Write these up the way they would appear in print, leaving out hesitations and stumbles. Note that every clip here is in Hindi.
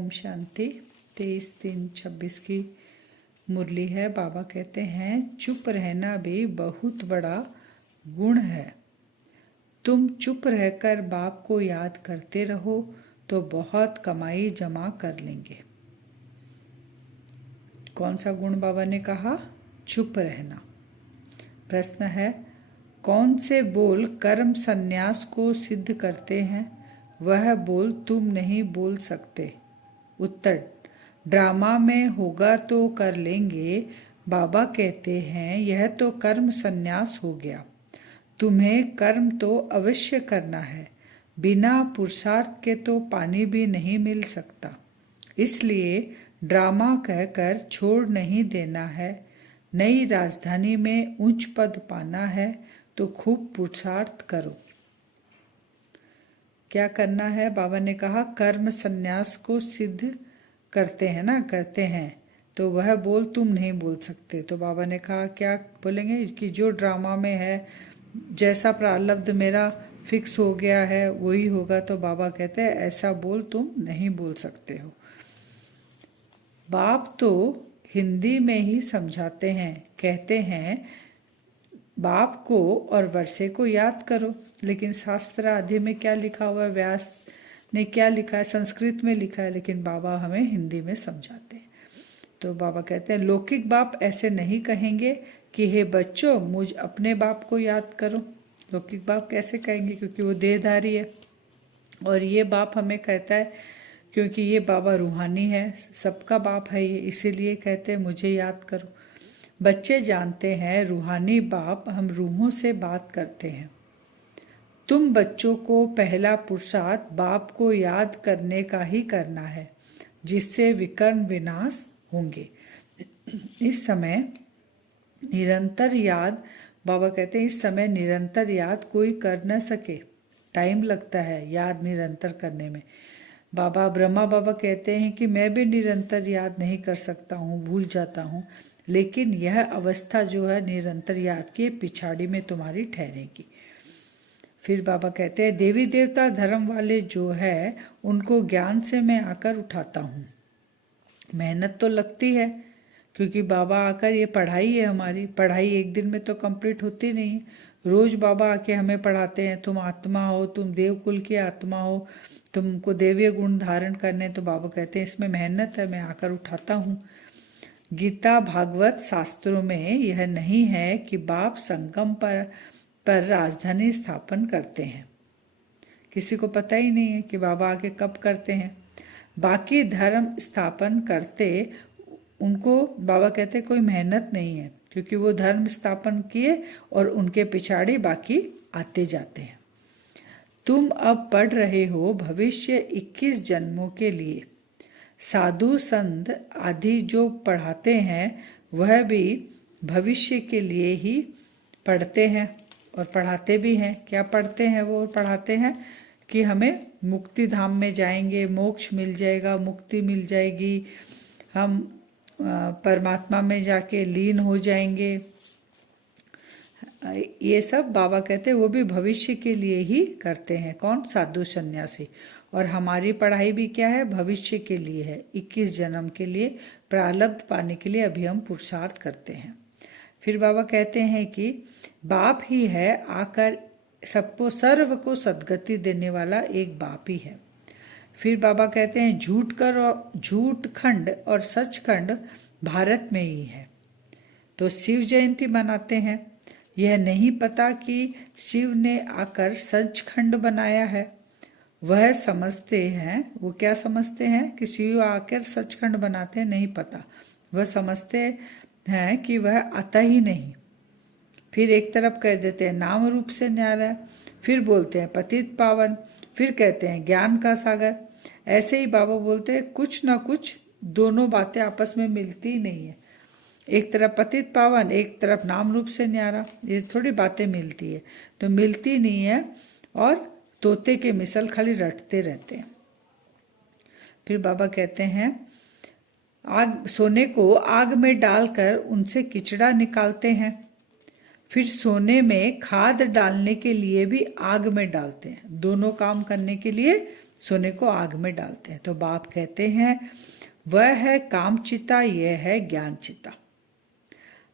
ओम शांति। 23/3/26 की मुरली है। बाबा कहते हैं चुप रहना भी बहुत बड़ा गुण है। तुम चुप रहकर बाप को याद करते रहो तो बहुत कमाई जमा कर लेंगे। कौन सा गुण बाबा ने कहा? चुप रहना। प्रश्न है, कौन से बोल कर्म संन्यास को सिद्ध करते हैं? वह बोल तुम नहीं बोल सकते। उत्तर, ड्रामा में होगा तो कर लेंगे। बाबा कहते हैं यह तो कर्म संन्यास हो गया। तुम्हें कर्म तो अवश्य करना है। बिना पुरुषार्थ के तो पानी भी नहीं मिल सकता। इसलिए ड्रामा कहकर छोड़ नहीं देना है। नई राजधानी में उच्च पद पाना है तो खूब पुरुषार्थ करो। क्या करना है? बाबा ने कहा कर्म संन्यास को सिद्ध करते हैं ना, करते हैं तो वह बोल तुम नहीं बोल सकते। तो बाबा ने कहा क्या बोलेंगे कि जो ड्रामा में है, जैसा प्रारब्ध मेरा फिक्स हो गया है वही होगा। तो बाबा कहते हैं ऐसा बोल तुम नहीं बोल सकते हो। बाप तो हिंदी में ही समझाते हैं, कहते हैं बाप को और वर्षे को याद करो। लेकिन शास्त्र आदि में क्या लिखा हुआ है? व्यास ने क्या लिखा है? संस्कृत में लिखा है, लेकिन बाबा हमें हिंदी में समझाते हैं। तो बाबा कहते हैं लौकिक बाप ऐसे नहीं कहेंगे कि हे बच्चों मुझ अपने बाप को याद करो। लौकिक बाप कैसे कहेंगे? क्योंकि वो देहधारी है। और ये बाप हमें कहता है क्योंकि ये बाबा रूहानी है, सबका बाप है ये, इसीलिए कहते हैं मुझे याद करो। बच्चे जानते हैं रूहानी बाप हम रूहों से बात करते हैं। तुम बच्चों को पहला पुरुषार्थ बाप को याद करने का ही करना है, जिससे विकर्म विनाश होंगे। इस समय निरंतर याद, बाबा कहते हैं इस समय निरंतर याद कोई कर न सके। टाइम लगता है याद निरंतर करने में। बाबा ब्रह्मा बाबा कहते हैं कि मैं भी निरंतर याद नहीं कर सकता हूँ, भूल जाता हूँ। लेकिन यह अवस्था जो है निरंतर याद की पिछाड़ी में तुम्हारी ठहरेगी। फिर बाबा कहते हैं देवी देवता धर्म वाले जो है उनको ज्ञान से मैं आकर उठाता हूँ। मेहनत तो लगती है क्योंकि बाबा आकर, ये पढ़ाई है हमारी, पढ़ाई एक दिन में तो कंप्लीट होती नहीं है। रोज बाबा आके हमें पढ़ाते हैं तुम आत्मा हो, तुम देवकुल की आत्मा हो, तुमको देवीय गुण धारण करने। तो बाबा कहते हैं इसमें मेहनत है, मैं आकर उठाता हूँ। गीता भागवत शास्त्रों में यह नहीं है कि बाप संगम पर राजधानी स्थापन करते हैं। किसी को पता ही नहीं है कि बाबा आके कब करते हैं। बाकी धर्म स्थापन करते उनको बाबा कहते कोई मेहनत नहीं है, क्योंकि वो धर्म स्थापन किए और उनके पिछाड़ी बाकी आते जाते हैं। तुम अब पढ़ रहे हो भविष्य 21 जन्मों के लिए। साधु संत आदि जो पढ़ाते हैं वह भी भविष्य के लिए ही पढ़ते हैं और पढ़ाते भी हैं। क्या पढ़ते हैं? वो पढ़ाते हैं कि हमें मुक्ति धाम में जाएंगे, मोक्ष मिल जाएगा, मुक्ति मिल जाएगी, हम परमात्मा में जाके लीन हो जाएंगे। ये सब बाबा कहते हैं वो भी भविष्य के लिए ही करते हैं। कौन? साधु सन्यासी। और हमारी पढ़ाई भी क्या है? भविष्य के लिए है, 21 जन्म के लिए प्रारब्ध पाने के लिए अभी हम पुरुषार्थ करते हैं। फिर बाबा कहते हैं कि बाप ही है आकर सबको, सर्व को सद्गति देने वाला एक बाप ही है। फिर बाबा कहते हैं झूठ खंड और सचखंड भारत में ही है। तो शिव जयंती मनाते हैं। यह नहीं पता कि शिव ने आकर सचखंड बनाया है। वह समझते हैं, वो क्या समझते हैं कि शिव आकर सचखंड बनाते हैं, नहीं पता। वह समझते हैं कि वह आता ही नहीं। फिर एक तरफ कह देते हैं नाम रूप से न्यारा है, फिर बोलते हैं पतित पावन, फिर कहते हैं ज्ञान का सागर। ऐसे ही बाबा बोलते हैं कुछ ना कुछ, दोनों बातें आपस में मिलती ही नहीं है। एक तरफ पतित पावन, एक तरफ नाम रूप से न्यारा, ये थोड़ी बातें मिलती है। तो मिलती नहीं है और तोते के मिसल खाली रटते रहते हैं। फिर बाबा कहते हैं आग, सोने को आग में डालकर उनसे किचड़ा निकालते हैं। फिर सोने में खाद डालने के लिए भी आग में डालते हैं। दोनों काम करने के लिए सोने को आग में डालते हैं। तो बाप कहते हैं वह है कामचिता, यह है ज्ञानचिता।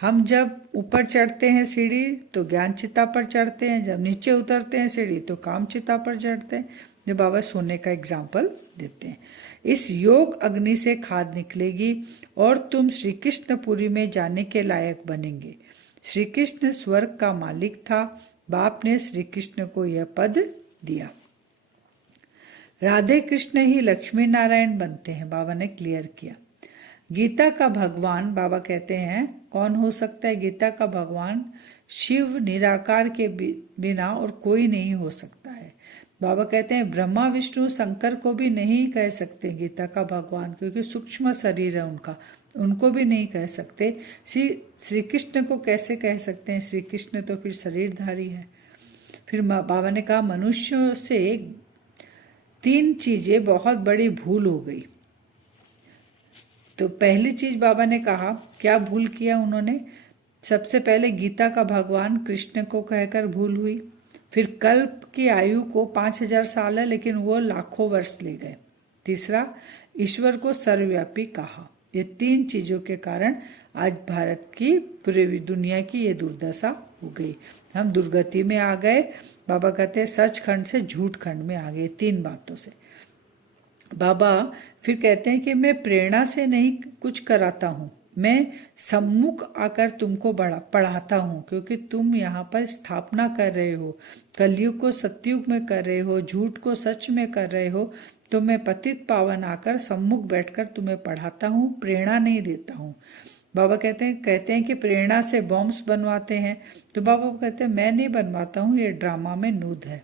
हम जब ऊपर चढ़ते हैं सीढ़ी तो ज्ञानचिता पर चढ़ते हैं, जब नीचे उतरते हैं सीढ़ी तो कामचिता पर चढ़ते हैं। जो बाबा सोने का एग्जाम्पल देते हैं। इस योग अग्नि से खाद निकलेगी और तुम श्री कृष्णपुरी में जाने के लायक बनेंगे। श्री कृष्ण स्वर्ग का मालिक था, बाप ने श्री कृष्ण को यह पद दिया। राधे कृष्ण ही लक्ष्मी नारायण बनते हैं, बाबा ने क्लियर किया। गीता का भगवान, बाबा कहते हैं कौन हो सकता है गीता का भगवान? शिव निराकार के बिना और कोई नहीं हो सकता है। बाबा कहते हैं ब्रह्मा विष्णु शंकर को भी नहीं कह सकते गीता का भगवान, क्योंकि सूक्ष्म शरीर है उनका, उनको भी नहीं कह सकते। श्री कृष्ण को कैसे कह सकते हैं? श्री कृष्ण तो फिर शरीरधारी है। फिर बाबा ने कहा मनुष्यों से 3 चीजें बहुत बड़ी भूल हो गई। तो पहली चीज बाबा ने कहा, क्या भूल किया उन्होंने? सबसे पहले गीता का भगवान कृष्ण को कहकर भूल हुई। फिर कल्प की आयु को 5000 साल है, लेकिन वो लाखों वर्ष ले गए। तीसरा, ईश्वर को सर्वव्यापी कहा। ये 3 चीजों के कारण आज भारत की, पूरी दुनिया की ये दुर्दशा हो गई। हम दुर्गति में आ गए। बाबा कहते हैं सचखंड से झूठ खंड में आ गए, 3 बातों से। बाबा फिर कहते हैं कि मैं प्रेरणा से नहीं कुछ कराता हूँ, मैं सम्मुख आकर तुमको पढ़ाता हूँ, क्योंकि तुम यहाँ पर स्थापना कर रहे हो, कलयुग को सतयुग में कर रहे हो, झूठ को सच में कर रहे हो। तो मैं पतित पावन आकर सम्मुख बैठकर तुम्हें पढ़ाता हूँ, प्रेरणा नहीं देता हूँ। बाबा कहते हैं कि प्रेरणा से बॉम्ब्स बनवाते हैं। तो बाबा कहते हैं मैं नहीं बनवाता हूँ, ये ड्रामा में नूद है।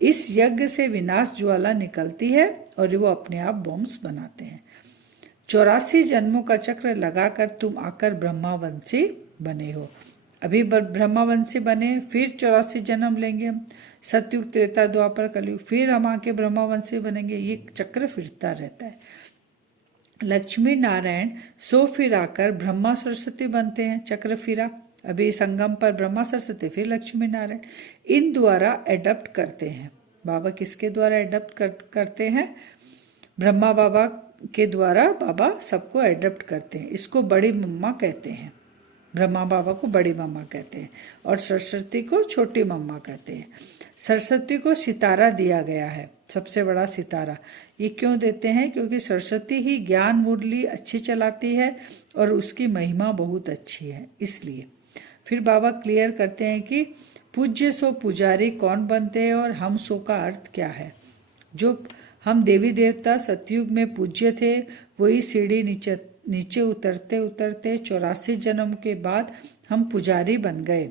इस यज्ञ से विनाश ज्वाला निकलती है और वो अपने आप बॉम्ब्स बनाते हैं। 84 जन्मों का चक्र लगाकर तुम आकर ब्रह्मावंशी बने हो। अभी ब्रह्मावंशी बने, फिर 84 जन्म लेंगे हम, सतयुग त्रेता द्वापर कलयुग, फिर हम आके ब्रह्मावंशी बनेंगे। ये चक्र फिरता रहता है। लक्ष्मी नारायण सो फिर आकर ब्रह्मा सरस्वती बनते हैं, चक्र फिरा। अभी संगम पर ब्रह्मा सरस्वती, फिर लक्ष्मी नारायण, इन द्वारा एडप्ट करते हैं। बाबा किसके द्वारा एडप्ट करते हैं? ब्रह्मा बाबा के द्वारा बाबा सबको एडप्ट करते हैं। इसको बड़ी मम्मा कहते हैं। ब्रह्मा बाबा को बड़ी मम्मा कहते हैं और सरस्वती को छोटी मम्मा कहते हैं। सरस्वती को सितारा दिया गया है, सबसे बड़ा सितारा। ये क्यों देते हैं? क्योंकि सरस्वती ही ज्ञान मुरली अच्छी चलाती है और उसकी महिमा बहुत अच्छी है, इसलिए। फिर बाबा क्लियर करते हैं कि पूज्य सो पुजारी कौन बनते हैं और हम सो का अर्थ क्या है। जो हम देवी देवता सतयुग में पूज्य थे, वही सीढ़ी नीचे उतरते उतरते 84 जन्म के बाद हम पुजारी बन गए।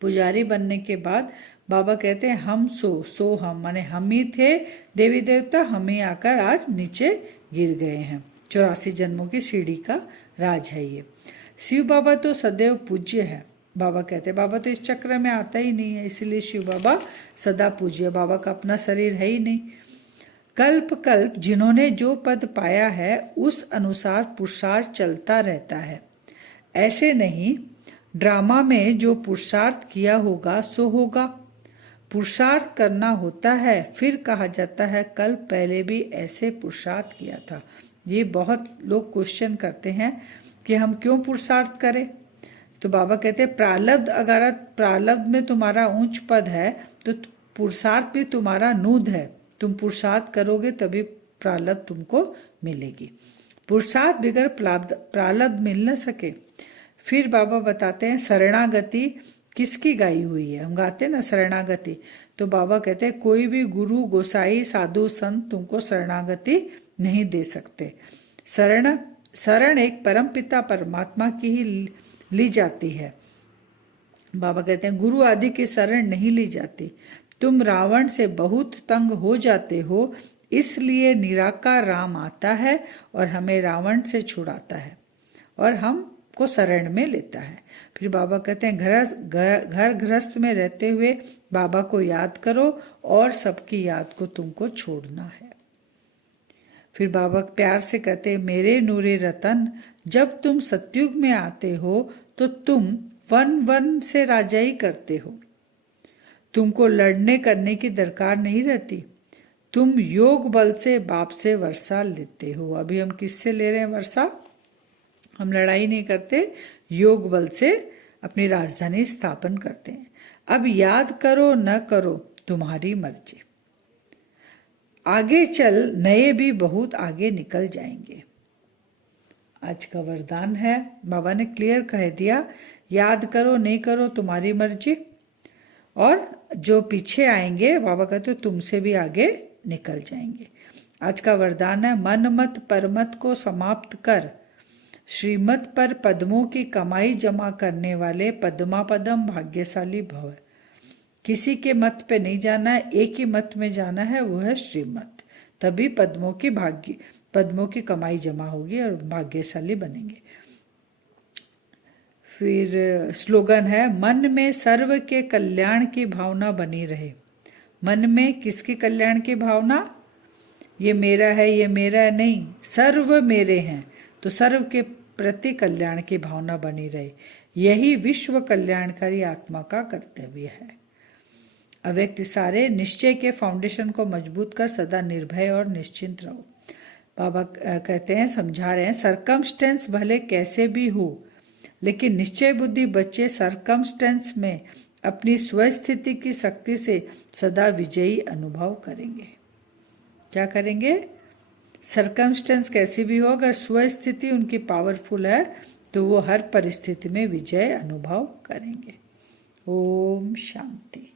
पुजारी बनने के बाद बाबा कहते हैं हम सो हम, माने हम ही थे देवी देवता, हम ही आकर आज नीचे गिर गए हैं। 84 जन्मों की सीढ़ी का राज है ये। शिव बाबा तो सदैव पूज्य है। बाबा कहते हैं बाबा तो इस चक्र में आता ही नहीं है, इसलिए शिव बाबा सदा पूज्य। बाबा का अपना शरीर है ही नहीं। कल्प कल्प जिन्होंने जो पद पाया है उस अनुसार पुरुषार्थ चलता रहता है। ऐसे नहीं, ड्रामा में जो पुरुषार्थ किया होगा सो होगा। पुरुषार्थ करना होता है, फिर कहा जाता है कल पहले भी ऐसे पुरुषार्थ किया था। ये बहुत लोग क्वेश्चन करते हैं कि हम क्यों पुरुषार्थ करें। तो बाबा कहते हैं प्रारब्ध में तुम्हारा ऊंच पद है तो पुरुषार्थ भी तुम्हारा नूद है। तुम पुरुषार्थ करोगे तभी प्रारब्ध तुमको मिलेगी। पुरुषार्थ बगैर प्रारब्ध मिल न सके। फिर बाबा बताते हैं शरणागति किसकी गाई हुई है। हम गाते हैं ना शरणागति, तो बाबा कहते हैं कोई भी गुरु गोसाई साधु संत तुमको शरणागति नहीं दे सकते। शरण एक परमपिता परमात्मा की ही ली जाती है। बाबा कहते हैं गुरु आदि की शरण नहीं ली जाती। तुम रावण से बहुत तंग हो जाते हो, इसलिए निराकार राम आता है और हमें रावण से छुड़ाता है और हमको शरण में लेता है। फिर बाबा कहते हैं घर गृहस्थ में रहते हुए बाबा को याद करो और सबकी याद को तुमको छोड़ना है। फिर बाबा प्यार से कहते हैं मेरे नूरे रतन, जब तुम सतयुग में आते हो तो तुम वन से राजाई करते हो। तुमको लड़ने करने की दरकार नहीं रहती। तुम योग बल से बाप से वर्षा लेते हो। अभी हम किससे ले रहे हैं वर्षा? हम लड़ाई नहीं करते, योग बल से अपनी राजधानी स्थापन करते हैं। अब याद करो न करो तुम्हारी मर्जी, आगे चल नए भी बहुत आगे निकल जाएंगे। आज का वरदान है, बाबा ने क्लियर कह दिया, याद करो नहीं करो तुम्हारी मर्जी, और जो पीछे आएंगे बाबा कहते हो तुमसे भी आगे निकल जाएंगे। आज का वरदान है, मन मत परमत को समाप्त कर श्रीमत पर पद्मों की कमाई जमा करने वाले पद्मा पदम भाग्यशाली भव। किसी के मत पे नहीं जाना है, एक ही मत में जाना है, वो है श्रीमत। तभी पद्मों की कमाई जमा होगी और भाग्यशाली बनेंगे। फिर स्लोगन है, मन में सर्व के कल्याण की भावना बनी रहे। मन में किसके कल्याण की भावना? ये मेरा है, ये मेरा है नहीं, सर्व मेरे हैं, तो सर्व के प्रति कल्याण की भावना बनी रहे। यही विश्व कल्याणकारी आत्मा का कर्तव्य है। अव्यक्त सारे निश्चय के फाउंडेशन को मजबूत कर सदा निर्भय और निश्चिंत रहो। बाबा कहते हैं, समझा रहे हैं, सरकमस्टेंस भले कैसे भी हो, लेकिन निश्चय बुद्धि बच्चे सरकमस्टेंस में अपनी स्वस्थिति की शक्ति से सदा विजयी अनुभव करेंगे। क्या करेंगे? सरकमस्टेंस कैसी भी हो, अगर स्वस्थिति उनकी पावरफुल है तो वो हर परिस्थिति में विजय अनुभव करेंगे। ओम शांति।